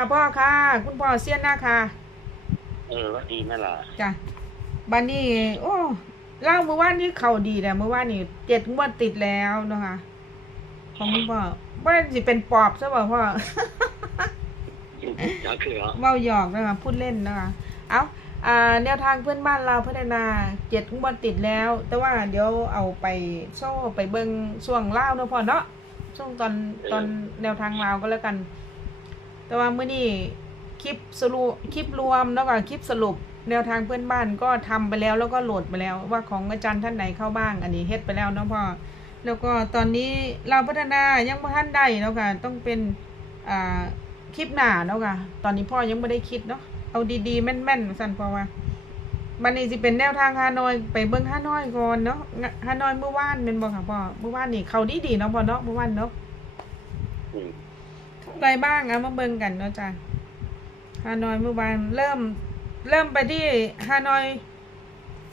ค่ะพ่อค่ะ คุณพ่อเสียนหน้าค่ะ เออว่าดีนั่นล่ะจ้ะบันนี้ โอ้เล่าเมื่อวานนี้เข่าดีแหละเมื่อวานนี้เจ็ดงวดติดแล้วเนาะคะของคุณพ่อว่าสิเป็นปอบซะบ่พ่อจะคือเหรอเว้าหยอกนะคะพูดเล่นนะคะเอาอ่าแนวทางเพื่อนบ้านเราพัฒนาเจ็ดงวดติดแล้ว แต่ว่าเดี๋ยวเอาไปโซ่ไปเบิ่งช่วงเล่าวเนาะพ่อเนาะช่วงตอนตอนแนวทางลาวก็แล้วกัน แต่ว่าเมื่อนี้คลิปสรุปคลิปรวมแล้วก็คลิปสรุปแนวทางเพื่อนบ้านก็ทำไปแล้วแล้วก็โหลดไปแล้ว ว่าของอาจารย์ท่านไหนเข้าบ้าง อันนี้เฮ็ดไปแล้วเนาะพ่อแล้วก็ตอนนี้เราพัฒนายังไม่ทันได้เนาะค่ะต้องเป็นอ่าคลิปหนาเนาะค่ะตอนนี้พ่อยังไม่ได้คิดเนาะเอาดีๆแม่นๆสั่นพอว่ามันนี่สิเป็นแนวทางฮานอยไปเบิ่งฮานอยก่อนเนาะฮานอยเมื่อวานเป็นบ่ค่ะพ่อเมื่อวานนี่เขาดีๆเนาะพ่อเนาะเมื่อวานเนาะ อะไรบ้างอะมาเบิ่งกันเนาะจ้ะฮานอยเมื่อวานเริ่มเริ่มไปที่ฮานอย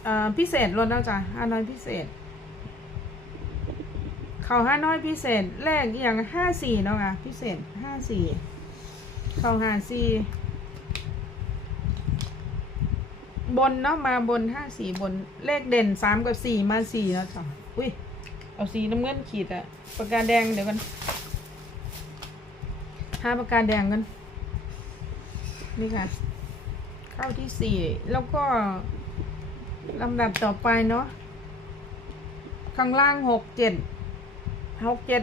อพิเศษรถแล้วจ้ะฮานอยพิเศษ เขาฮานอยพิเศษแรกอย่างห้าสี่เนาะค่ะพิเศษห้าสี่เขาห้าสี่บนเนาะมาบนห้าสี่บนเลขเด่นสามกับสี่มาสี่เนาะจ้ะอุ้ยเอาสีน้ำเงินขีดอะปากกาแดงเดี๋ยวกันาปากกาแดงกันนี่ค่ะ เข้าที่สี่แล้วก็ลำดับต่อไปเนาะข้างล่างหกเจ็ดหกเจ็ด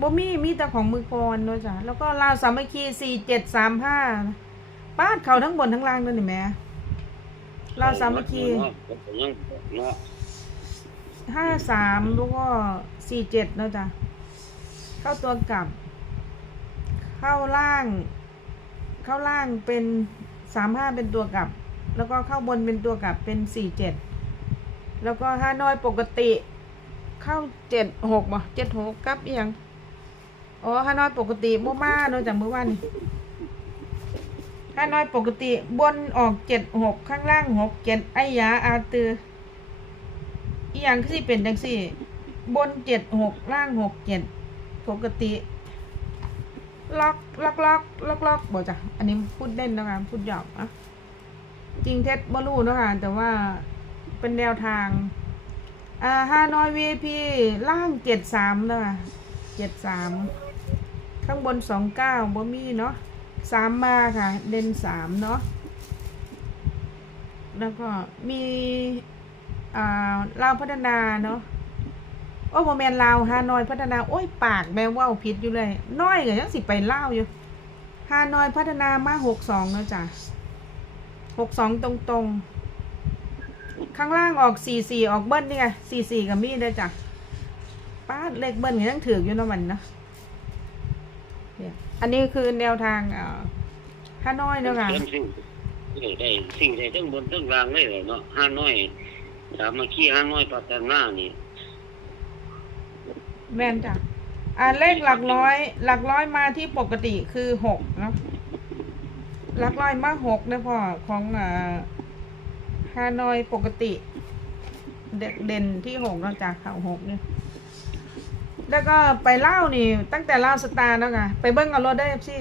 บ่มีมีแต่ของมือกรเนาะจ้ะแล้วก็ลาวสามัคคีสี่เจ็ดสามห้าป้าดเขาทั้งบนทั้งล่างด้วยนี่แม่ลาวสามัคคีห้าสามแล้วก็สี่เจ็ดเนาะจ้ะเข้าตัวกลับ เข้าล่าง เข้าล่างเป็นสามห้าเป็นตัวกลับ แล้วก็เข้าบนเป็นตัวกลับเป็นสี่เจ็ดแล้วก็ห้านอยปกติ เข้าเจ็ดหกบ่เจ็ดหกกับเอียงอ๋อห้านอยปกติโมมาเนาะจากเมื่อวานนี่ห้านอยปกติบนออกเจ็ดหกข้างล่างหกเจ็ดไอยาอาตืออีหยังคือสิเป็นจังสี่ บนเจ็ดหกล่างหกเจ็ดปกติ ล็อกล็อกล็อกล็อกล็อกบอกจ้ะอันนี้พูดเล่นนะคะพูดหยอกอะจริงเท็จบ่รู้นะคะแต่ว่าเป็นแนวทาง อ่าฮานอยวีพีล่างเจ็ดสามนะคะเจ็ดสามข้างบนสองเก้าบ่มีเนาะสามมาค่ะ เด่นสามเนาะแล้วก็มีอ่าเลาพัฒนาเนาะ โอ้โมแมนลาวฮานอยพัฒนาโอ้ยปากแม่เว่าผิดอยู่เลยน้อยก็ยังสิไปเล่าอยู่ฮานอยพัฒนามาหกสองนะจ้ะหกสองตรงตรงข้างล่างออกสี่สี่ออกเบิ้ลนี่ไงสี่สี่กับมีดเลยจ้ะป้าเลขเบิ้ลก็ยังถืออยู่นะมันนะเนี่ยอันนี้คือแนวทางอ่าฮานอยเนาะค่ะสิ่งได้ได้สิ่งได้ทั้งบนทั้งล่างเลยเนาะห้านอยสามัคคีห้านอยพัฒนานี่ แม่นจ้ะอ่าเลขหลักร้อย หลักร้อยมาที่ปกติคือหกเนาะหลักร้อยมาหกนะพ่อของอ่าฮานอยปกติ เด่นเด่นที่หกเนอกจากข่าวหกเนี่ยแล้วก็ไปเล่านี่ ตั้งแต่เล่าสตาร์แล้วค่ะไปเบิ้งเอารถได้สิ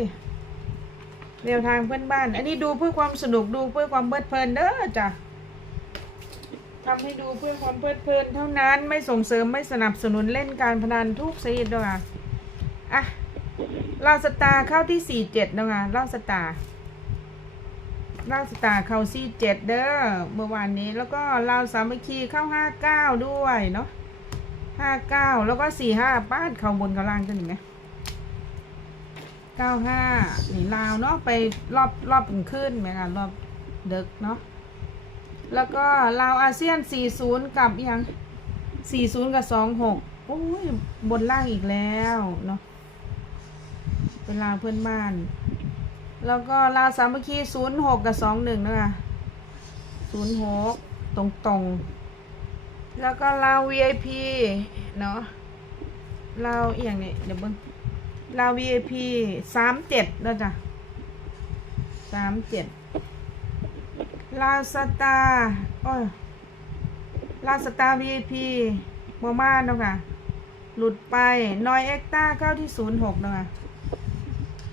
แนวทางเพื่อนบ้าน อันนี้ดูเพื่อความสนุกดูเพื่อความเพลิดเพลินเด้อจ้ะ ทำให้ดูเพื่อความเพลิดเพลินเท่านั้นไม่ส่งเสริมไม่สนับสนุนเล่นการพนันทุกชนิดด้วยค่ะอะล่าสตาเข้าที่สี่เจ็ดนะคะล่าสตาลาสตาเข้าซี่เจ็ดเด้อเมื่อวานนี้แล้วก็ลาวสามัคคีเข้าห้าเก้าด้วยเนาะห้าเก้าแล้วก็สี่ห้าป้านเข้าบนเข้าล่างกันหนึ่งไหมเก้าห้านี่ลาวเนาะไปรอบรอบขึ้นไหมคะรอบเด็กเนาะ แล้วก็ลาวอาเซียนสี่ศูนย์กับอยังสี่ศูนย์กับสองหกโอ้ย บนล่างอีกแล้วเนาะเป็นลาวเพื่อนบ้าน แล้วก็ลาวสามัคคีศูนย์หกกับสองหนึ่นะคะศูนย์หกตรงตรงแล้วก็ลาว VIP เนาะลาวเอียงนี่เดี๋ยวเบิ้งลาว VIP สามเจ็ดแล้วจ้ะสามเจ็ด ลาสตาโอ้ยลาสตาร์ VIP มาม่าเนาะค่ะ หลุดไป นอยเอ็กต้าเข้าที่ศูนย์หกเนาะค่ะ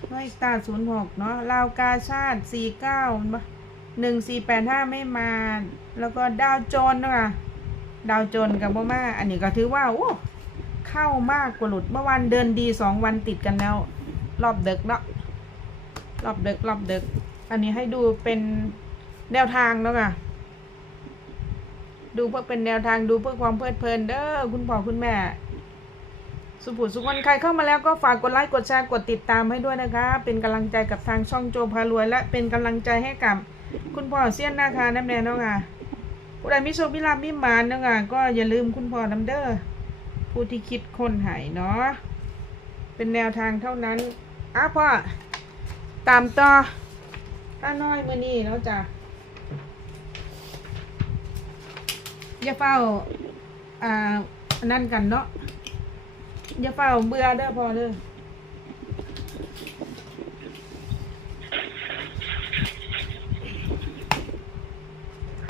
ห้อยตาศูนย์หกเนาะลาวกาชาติสี่เก้าหนึ่งสี่แปดห้าไม่มา แล้วก็ดาวโจนเนาะดาวโจนกับบ่มาอันนี้ก็ถือว่าโอ้เข้ามากกว่าหลุดเมื่อวันเดินดีสองวันติดกันแล้ว รอบเดึกเนาะรอบเดึกรอบเดึกอันนี้ให้ดูเป็น แนวทางเนาะค่ะ ดูเพื่อเป็นแนวทางดูเพื่อความเพลิดเพลินเด้อคุณพ่อคุณแม่ สุภูสุคนใครเข้ามาแล้วก็ฝากกดไลค์กดแชร์กดติดตามให้ด้วยนะคะ เป็นกำลังใจกับทางช่องโจพารวย และเป็นกำลังใจให้กับคุณพ่อเสี้ยนนาคาน้ำแน่เนาะค่ะผู้ใดมิโชคมิลาภมิมานเนาะค่ะก็อย่าลืมคุณพ่อน้ำเด้อผู้ที่คิดคนหายเนาะเป็นแนวทางเท่านั้นอ้าพ่อตามต่อถ้าน้อยมือนี้เนาะจ้ะ อย่าเฝ้า อ่าอันนั่นกันเนาะอย่าเฝ้าเบื่อเด้อพอเด้อ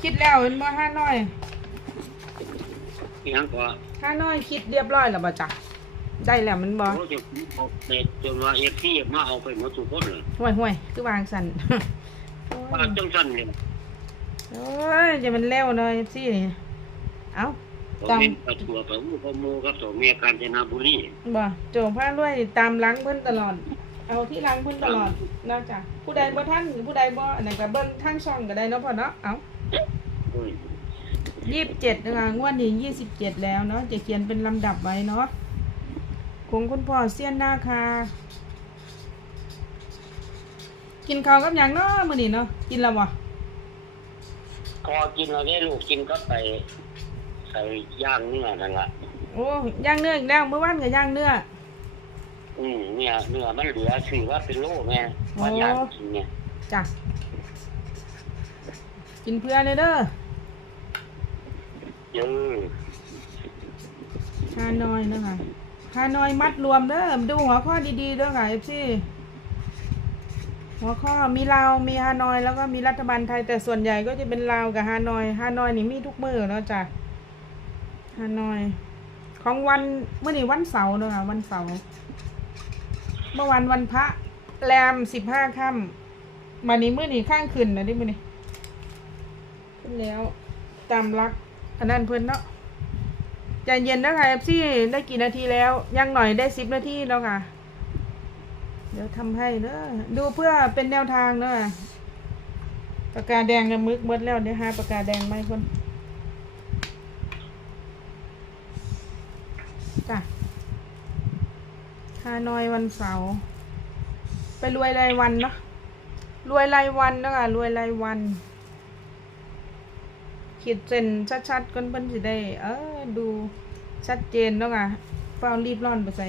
คิดแล้วเห็นบ่ห้าน้อยอีหยังก็ห้าน้อยคิดเรียบร้อยแล้วบ่จ๊ะได้แล้วมันบ่โอ้จะเอาแต่จนว่าเอฟซีมาเอาไปหมดทุกคนเลยห่วยห่วยคือวางสั่นว่าจังซั่นเนี่ยโอ้ยจะมันเร็วหน่อยสิ เอ้าผมจำเป็นประทัวไปอู้พ่อโมกับตัวเมียกาญจนบุรีบ่โจงผ้าด้วยตามหล้างเพิ่นตลอด เอาที่หล้างเพิ่นตลอดนอกจากผู้ใดบ่ทันหรือผู้ใดบ่อันนั้นก็เบิ่งทางช่องก็ได้เนาะพ่อเนาะเอ้าโอ้ยยี่สิบเจ็ดนะคะงวดนี้ยี่สิบเจ็ดแล้วเนาะจะเขียนเป็นลำดับไว้เนาะของคุณพ่อเสี้ยนหน้าคากินข้าวกับหยังเนาะมื้อนี้เนาะกินแล้วบ่พอกินเราได้ลูกกินก็ไป ใส่ย่างเนื้อนั่นละโอ้ย่างเนื้ออีกแล้วเมื่อวานก็ย่างเนื้อ อืมเนี่ยเนื้อมันเหลือชื่อว่าเป็นโลแม่ว่าย่างกินเนี่ยจ้ะกินเพื่อเลยเด้อเยอะฮานอยนะคะฮานอยมัดรวมเด้อดูหัวข้อดีๆเด้อค่ะเอฟซีหัวข้อมีลาวมีฮานอย แล้วก็มีรัฐบาลไทยแต่ส่วนใหญ่ก็จะเป็นลาวกับฮานอยฮานอยนี่มีทุกมือเนาะจ้ะ ฮานอย ของวันเมื่อนี้วันเสาร์เนาะค่ะวันเสาร์เมื่อวันวันพระแรมสิบห้าค่ำมานี้เมื่อนี้ข้างคืนนะดิมื่อนี้ขึ้นแล้วตามรักอันนั้นเพื่อนเนาะใจเย็นนะคะเอฟซีได้กี่นาทีแล้ว ยังหน่อยได้สิบนาทีแล้วค่ะ เดี๋ยวทำให้เนอะดูเพื่อเป็นแนวทางเนอะปากกาแดงกับมึกหมดแล้วเดี๋ยวหาปากกาแดงไหมคน จ้ะฮานอยวันเสาร์ไปรวยรายวันเนาะรวยรายวันเนอะค่ะรวยรายวัน ขีดเส้นชัดๆกันเพิ่นสิได้ เออดูชัดเจนเนาะค่ะเฝ้ารีบร้อนไปใส่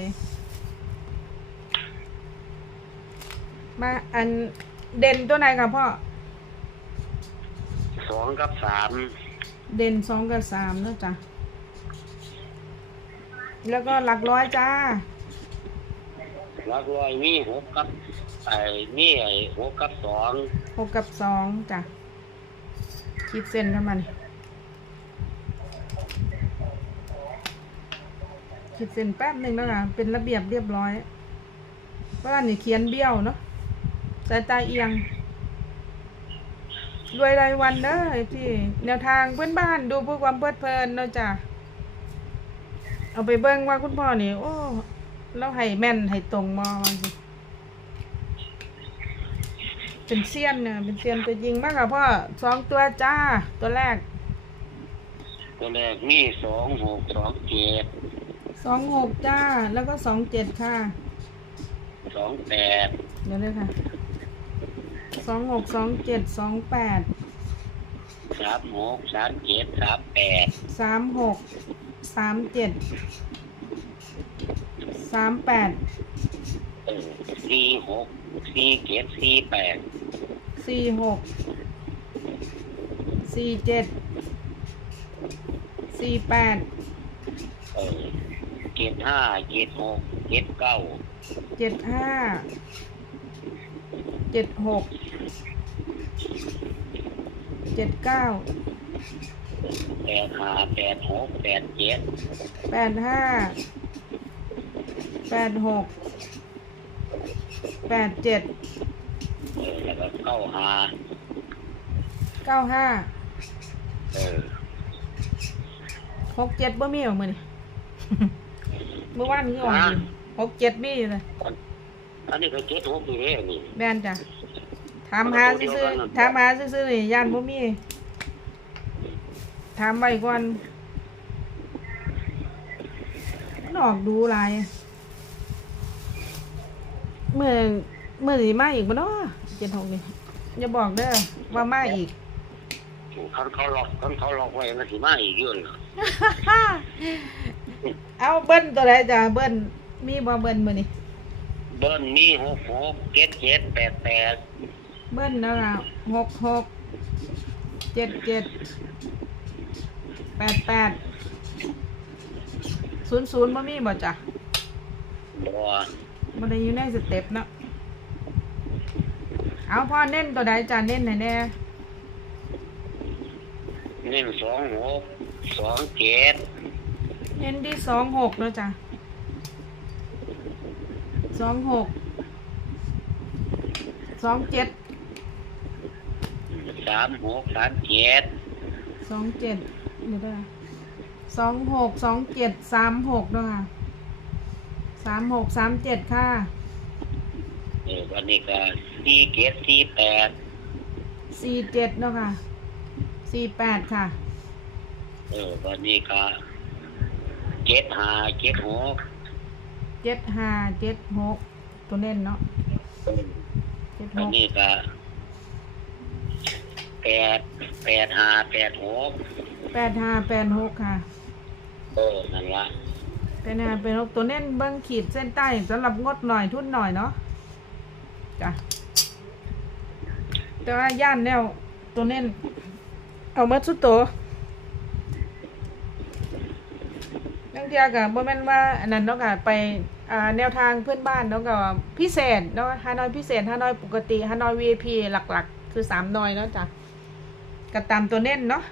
มาอันเด่นตัวไหนค่ะพ่อสองกับสามเด่นสองกับสามเนาะจ้ะ แล้วก็หลักร้อยจ้าแล้วก็มีหกกับไอ้มีไอ้หกกับสองหกกับสองจ้ะขีดเส้นเข้ามานี่ขีดเส้นแป๊บหนึ่งแล้วค่ะเป็นระเบียบเรียบร้อย เพราะว่านี่เขียนเบี้ยวเนาะสายตาเอียง รวยรายวันเด้อไอ้พี่แนวทางเพื่อนบ้านดูเพื่อความเพลิดเพลินเนาะจ้ะ เอาไปเบิ่งว่าคุณพ่อนี่โอ้เราให้แม่นให้ตรงมอว่าสิเป็นเซียนเนี่ยเป็นเซียนตัวจริงมากค่ะพ่อสองตัวจ้าตัวแรก ตัวแรกมีสองหกสองเจ็ดสองหกจ้า แล้วก็สองเจ็ดค่ะสองแปดเดี๋ยวเลยค่ะสองหกสองเจ็ดสองแปดสามหกสามเจ็ดสามแปดสามหก สามเจ็ดสามแปดเออสี่หกสี่เจ็ดสี่แปดสี่หกสี่เจ็ดสี่แปดเออเจ็ดห้าเจ็ดหกเจ็ดเก้าเจ็ดห้าเจ็ดหกเจ็ดเก้า แปดห้าแปดหกแปดเจ็ดแปดห้าแปดหกแปดเจ็ดเออแล้วก็เก้าหาเก้าห้าเออหกเจ็ดบ่มีหรอมือนี่ เมื่อวานนี้ออกอยู่หกเจ็ดมีอยู่เลยอันนี้ก็เจ็ดหกอยู่แล้วนี่แม่นจ้ะถามหาซื่อๆถามหาซื่อๆนี่ย่านบ่มี ถามไว้ก่อนมันออกดูหลายเมื่อเมื่อสิมาอีกบ่เนาะเจ็ดหกนี่อย่าบอกเด้อว่ามาอีก คันเขาล็อกคันเขาล็อกไว้มันสิมาอีกเยอะเลยเอาเบิ้ลตัวไหนจ้ะเบิ้ลมีบ่เบิ้ลมื้อนี้เบิ้ลมีหกหกเจ็ดเจ็ดแปดแปดเบิ้ลนะคะหกหกเจ็ดเจ็ดแปดแปดศูนย์ศูนย์บ่มีบ่จ้ะบัวบ่ได้อยู่ในสเต็ปเนาะเอาพ่อเน้นตัวใดจ้ะเน้นไหนแน่หนึ่งสองหกสองเจ็ดเน้นที่สองหกเนาะจ้ะสองหกสองเจ็ดสามหกสามเจ็ดสองเจ็ด เดี๋ยวด้วยสองหกสองเจ็ดสามหกด้วยค่ะสามหกสามเจ็ดค่ะเออวันนี้ก็สี่เจ็ดสี่แปดสี่เจ็ดเนาะค่ะสี่แปดค่ะ เออวันนี้ก็เจ็ดห้าเจ็ดหกเจ็ดห้าเจ็ดหกตัวเล่นเนาะเจ็ดหวันกนี้ก็แปดแปดห้าแปดหก แปดห้าแปดหกค่ะเออนั่นละแปดห้าแปดหกตัวเล่นเบิ้งขีดเส้นใต้สำหรับงดหน่อยทุนหน่อยเนาะจ้ะแต่ว่าย่านแนวตัวเล่นเอามาสุดโตวนักเที่ยวกับบ่แม่นว่าอันนั้นเนาะค่ะไปอ่าแนวทางเพื่อนบ้านเนาะก็พิเศษเนาะฮานอยพิเศษฮานอยปกติฮานอย VIP หลัก ๆ คือสามหน่อยเนาะจ้ะก็ตามตัวเน้นเนาะ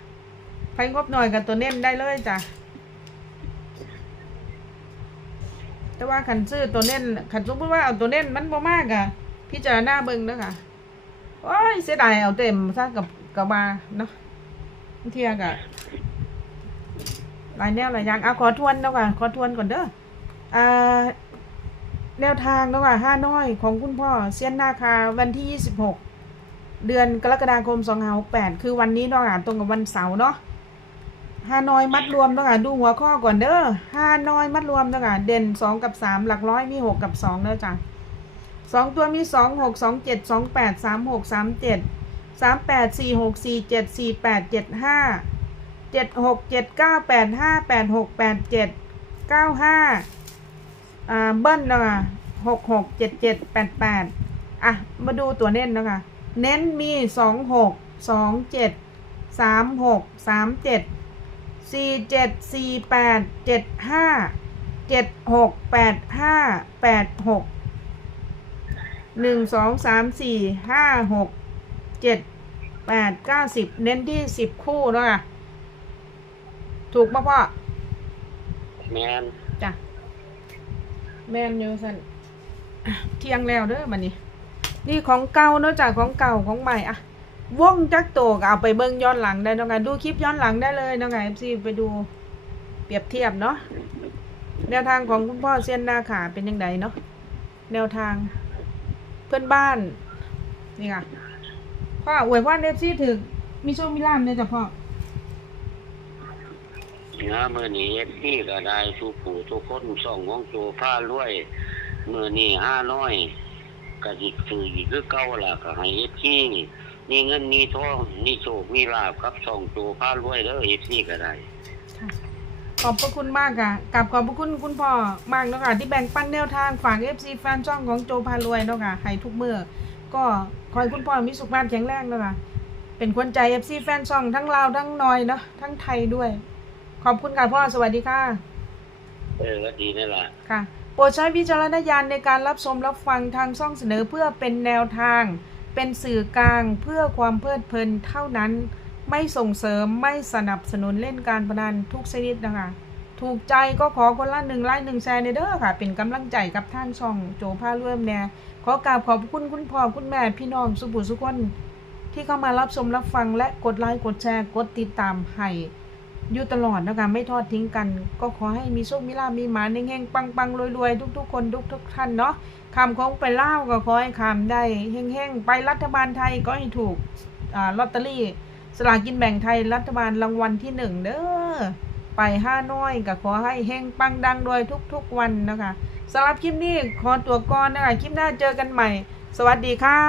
ไฟงบหน่อยกับตัวเน้นได้เลยจ้ะ แต่ว่าขันซื้อตัวเน้นขันสมมติว่าเอาตัวเน้นมันบ่มากอะพิจารณาเบิ่งเนาะค่ะโอ้ยเสียดายเอาเต็มซะกับกับมาเนาะเทียกะหลายแนวหลายอย่างเอาขอทวนแล้วก่อนขอทวนก่อนเด้ออ่าแนวทางแล้วก่อนห้าน้อยของคุณพ่อเซียนนาคาวันที่ 26 เดือนกรกฎาคม 2568 คือวันนี้เนาะตรงกับวันเสาร์เนาะ ห้านอยมัดรวมเนาะค่ะดูหัวข้อก่อนเด้อห้านอยมัดรวมเนาะค่ะเด่น2กับ3หลักร้อยมี6กับ2เด้อจ้ะสองตัวมี2 6 2 7 2 8 3 6 3 7 3 8 4 6 4 7 4 8 7 5เจ็ดหกเจ็ดเก้าแปดห้าแปดหกแปดเจ็ดเก้าห้าอ่าเบิ้ลนะคะหกหกเจ็ดเจ็ดแปดแปดอะ มาดูตัวเน้นนะคะ เน้นมีสองหกสองเจ็ดสามหกสามเจ็ด สี่เจ็ดสี่แปดเจ็ดห้าเจ็ดหกแปดห้าแปดหกหนึ่งสองสามสี่ห้าหกเจ็ดแปดเก้าสิบเน้นที่สิบคู่แล้วค่ะ ถูกป่ะพ่อ แมนจ้ะ แมนยูสันอะเที่ยงแล้วเด้อมันนี่นี่ของเก่าเนอะจากของเก่าของใหม่อะ วงจักโตก็เอาไปเบิ่งย้อนหลังได้น้องไงดูคลิปย้อนหลังได้เลยน้องไงเอฟซีไปดูเปรียบเทียบเนาะแนวทางของคุณพ่อเซียนนาขาเป็นยังไงเนาะแนวทางเพื่อนบ้านนี่ค่ะพ่ออวยพรเอฟซีถึงมีโชคมีลาภเลยจ้ะพ่อเนะเมื่อนี้ที่ก็ได้ทุกผู้ทุกคนส่องของตัวผ้ารวยเมื่อนี้ห้าน้อยก็สิคืออีกคือเก่าล่ะก็ให้เอฟซี มีเงินมีทองมีโชคมีลาบครับส่องตัวผ้ารวยเด้อเอฟซีก็ได้ค่ะขอบพระคุณมากค่ะกับขอบพระคุณคุณพ่อมากเนาะค่ะที่แบ่งปันแนวทางฝาก FC แฟนช่องของโจพารวยเนาะค่ะให้ทุกเมื่อก็ขอให้คุณพ่อมีสุขภาพแข็งแรงเนาะค่ะเป็นคนใจ FC แฟนช่องทั้งลาวทั้งนอยเนาะทั้งไทยด้วย ขอบคุณค่ะพ่อสวัสดีค่ะ เออก็ดีนั่นล่ะค่ะโปรดใช้วิจารณญาณในการรับชมรับฟังทางช่องเสนอเพื่อเป็นแนวทาง เป็นสื่อกลางเพื่อความเพลิดเพลินเท่านั้น ไม่ส่งเสริมไม่สนับสนุนเล่นการพนันทุกชนิดนะคะ ถูกใจก็ขอคนละหนึ่งไลค์หนึ่งแชร์ในเด้อค่ะ เป็นกำลังใจกับท่านช่องโจผ้าเรื่มแน่ขอกราบขอบคุณคุณพ่อคุณแม่พี่น้องสุบุสุกคนที่เข้ามารับชมรับฟังและกดไลค์กดแชร์กดติดตามให้อยู่ตลอดนะคะไม่ทอดทิ้งกัน ก็ขอให้มีโชคมีลาภมีหมาเฮงๆปังๆรวยๆ ทุก ๆ คนทุก ๆ ท่านเนาะ คำของไปเล่าก็ขอให้คำได้แห้งๆ ไปรัฐบาลไทยก็ให้ถูกอ่าลอตเตอรี่ สลากกินแบ่งไทยรัฐบาลรางวัลที่หนึ่งเด้อ ไปห้าน้อยก็ขอให้แห้งปังดังโดยทุกๆวันนะคะสำหรับคลิปนี้ขอตัวก่อนนะคะ คลิปหน้าเจอกันใหม่ สวัสดีค่ะ